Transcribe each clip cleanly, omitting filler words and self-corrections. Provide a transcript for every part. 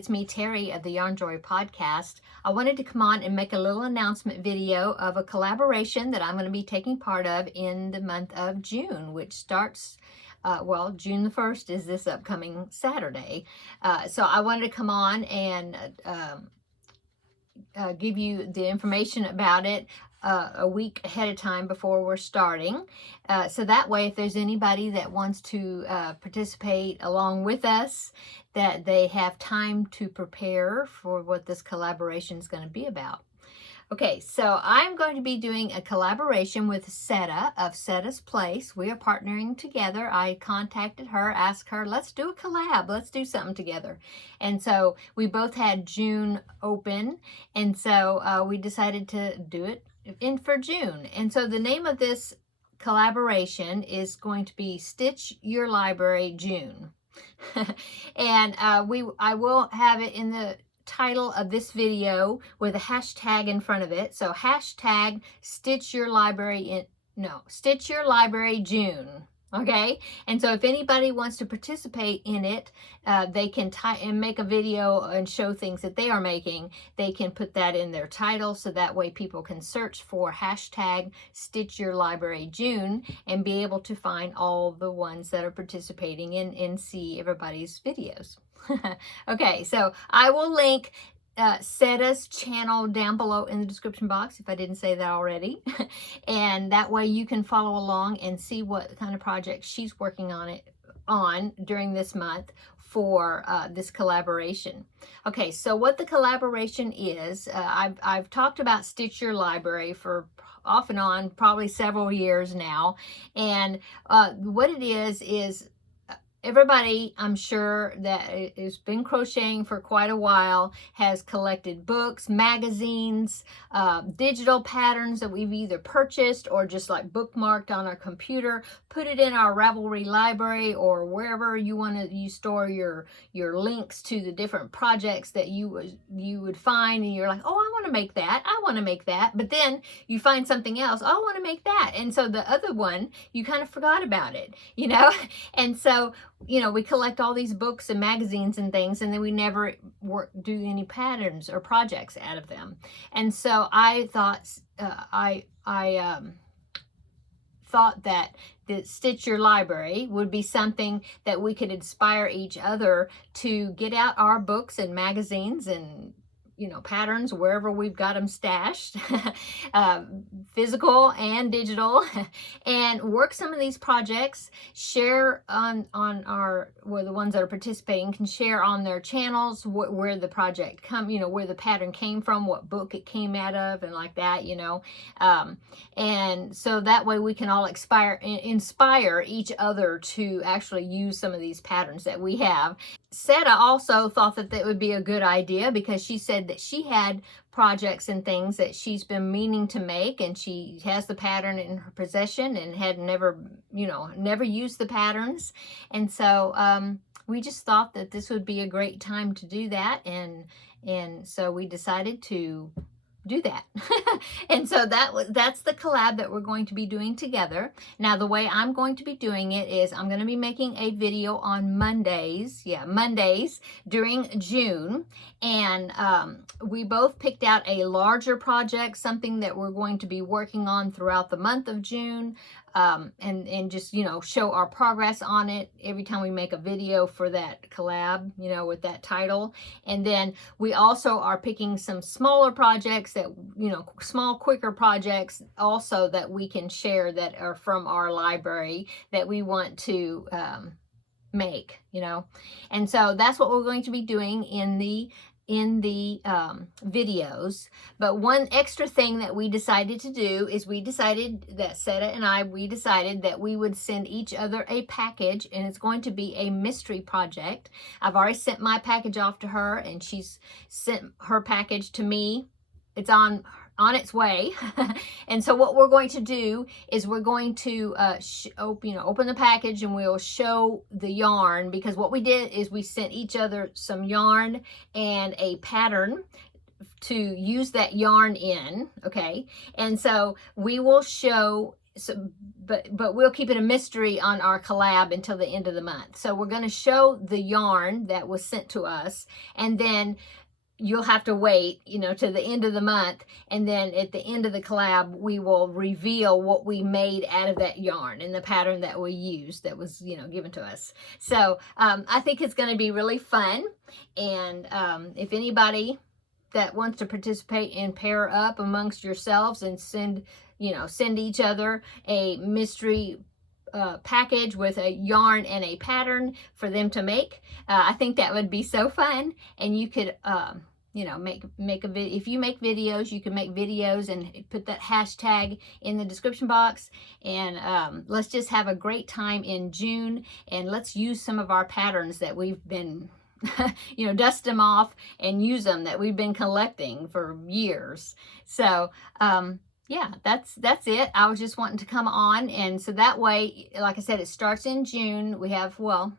it's me, Terry of the Yarn Joy podcast. I wanted to come on and make a little announcement video of a collaboration that I'm going to be taking part of in the month of June, which starts, June the 1st is this upcoming Saturday. So I wanted to come on and give you the information about it a week ahead of time before we're starting. So that way, if there's anybody that wants to participate along with us, that they have time to prepare for what this collaboration is going to be about. Okay, so I'm going to be doing a collaboration with Setta of Setta's Place. We are partnering together. I contacted her, asked her, let's do a collab. Let's do something together. And so we both had June open. And so we decided to do it for June. And so the name of this collaboration is going to be Stitch Your Library June. And I will have it in the title of this video with a hashtag in front of it. So hashtag Stitch Your Library Stitch Your Library June. Okay, and so if anybody wants to participate in it, they can and make a video and show things that they are making. They can put that in their title, so that way people can search for hashtag Stitch Your Library June and be able to find all the ones that are participating and see everybody's videos. Okay, so I will link Setta's channel down below in the description box if I didn't say that already. And that way you can follow along and see what kind of project she's working on during this month for this collaboration. Okay, so what the collaboration is, I've talked about Stitch Your Library for off and on probably several years now. And what it is everybody, I'm sure, that has been crocheting for quite a while has collected books, magazines, digital patterns that we've either purchased or just like bookmarked on our computer, put it in our Ravelry library or wherever you store your links to the different projects that you would find, and you're like, oh, I want to make that, I want to make that, but then you find something else, oh, I want to make that, and so the other one, you kind of forgot about it, and so we collect all these books and magazines and things, and then we never do any patterns or projects out of them. And so I thought, thought that the Stitch Your Library would be something that we could inspire each other to get out our books and magazines and patterns wherever we've got them stashed, physical and digital, and work some of these projects, share on the ones that are participating can share on their channels where the project where the pattern came from, what book it came out of, and like that, and so that way we can all inspire each other to actually use some of these patterns that we have. Setta also thought that would be a good idea because she said that she had projects and things that she's been meaning to make, and she has the pattern in her possession and had never used the patterns. And so we just thought that this would be a great time to do that, and so we decided to do that. And so that's the collab that we're going to be doing together. Now, the way I'm going to be doing it is I'm going to be making a video on Mondays during June, and we both picked out a larger project, something that we're going to be working on throughout the month of June, and just show our progress on it every time we make a video for that collab, with that title. And then we also are picking some smaller projects that small, quicker projects also that we can share that are from our library that we want to make, and so that's what we're going to be doing in the videos. But one extra thing that we decided to do is Setta and we decided that we would send each other a package, and it's going to be a mystery project. I've already sent my package off to her, and she's sent her package to me. It's on its way. And so what we're going to do is we're going to open the package, and we'll show the yarn, because what we did is we sent each other some yarn and a pattern to use that yarn in. Okay, and so we will show so, but we'll keep it a mystery on our collab until the end of the month. So we're going to show the yarn that was sent to us, and then you'll have to wait, you know, to the end of the month, and then at the end of the collab we will reveal what we made out of that yarn and the pattern that we used that was, you know, given to us. So I think it's going to be really fun, and if anybody that wants to participate and pair up amongst yourselves and send each other a mystery package with a yarn and a pattern for them to make, I think that would be so fun. And you could make a video. If you make videos, you can make videos and put that hashtag in the description box. And let's just have a great time in June, and let's use some of our patterns that we've been dust them off and use them, that we've been collecting for years. So yeah, that's it. I was just wanting to come on, and so that way, like I said, it starts in June. We have, well,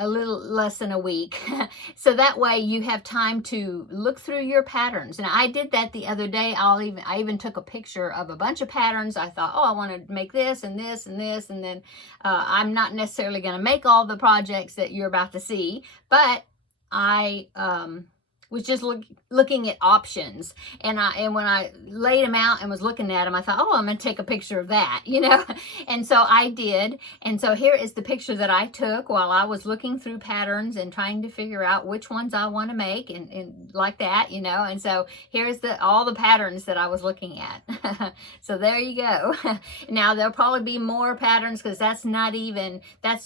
a little less than a week. So that way you have time to look through your patterns. And I did that the other day. I even took a picture of a bunch of patterns. I thought, oh, I want to make this and this and this. And then I'm not necessarily going to make all the projects that you're about to see, but I was just looking at options, and when I laid them out and was looking at them, I thought, oh, I'm going to take a picture of that, and so I did. And so here is the picture that I took while I was looking through patterns and trying to figure out which ones I want to make, and like that, and so here's all the patterns that I was looking at. So there you go. Now there'll probably be more patterns, because that's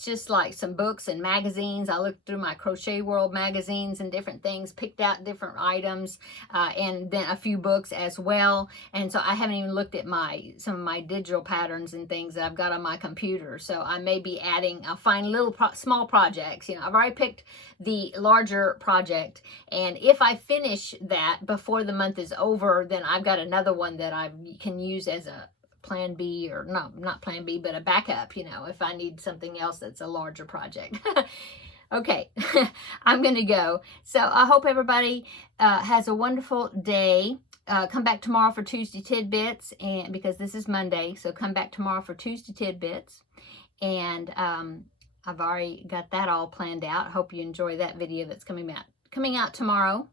just like some books and magazines. I looked through my Crochet World magazines and different things, picked out different items, and then a few books as well. And so I haven't even looked at some of my digital patterns and things that I've got on my computer. So I may be I'll find little small projects. I've already picked the larger project, and if I finish that before the month is over, then I've got another one that I can use as a plan B, or no, not plan B, but a backup, if I need something else that's a larger project. Okay, I'm going to go. So I hope everybody has a wonderful day. Come back tomorrow for Tuesday Tidbits, and because this is Monday, so come back tomorrow for Tuesday Tidbits. And I've already got that all planned out. Hope you enjoy that video that's coming out tomorrow.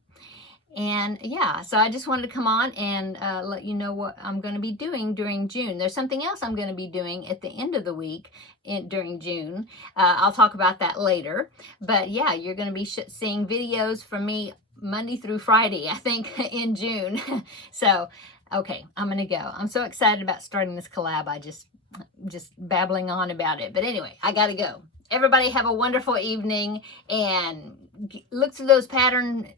And yeah, so I just wanted to come on and let you know what I'm going to be doing during June. There's something else I'm going to be doing at the end of the week during June. I'll talk about that later. But yeah, you're going to be seeing videos from me Monday through Friday, I think, in June. So, okay, I'm going to go. I'm so excited about starting this collab. I just babbling on about it. But anyway, I got to go. Everybody have a wonderful evening, and look through those pattern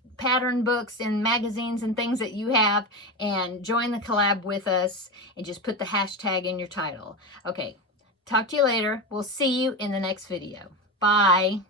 books and magazines and things that you have, and join the collab with us, and just put the hashtag in your title. Okay, talk to you later. We'll see you in the next video. Bye.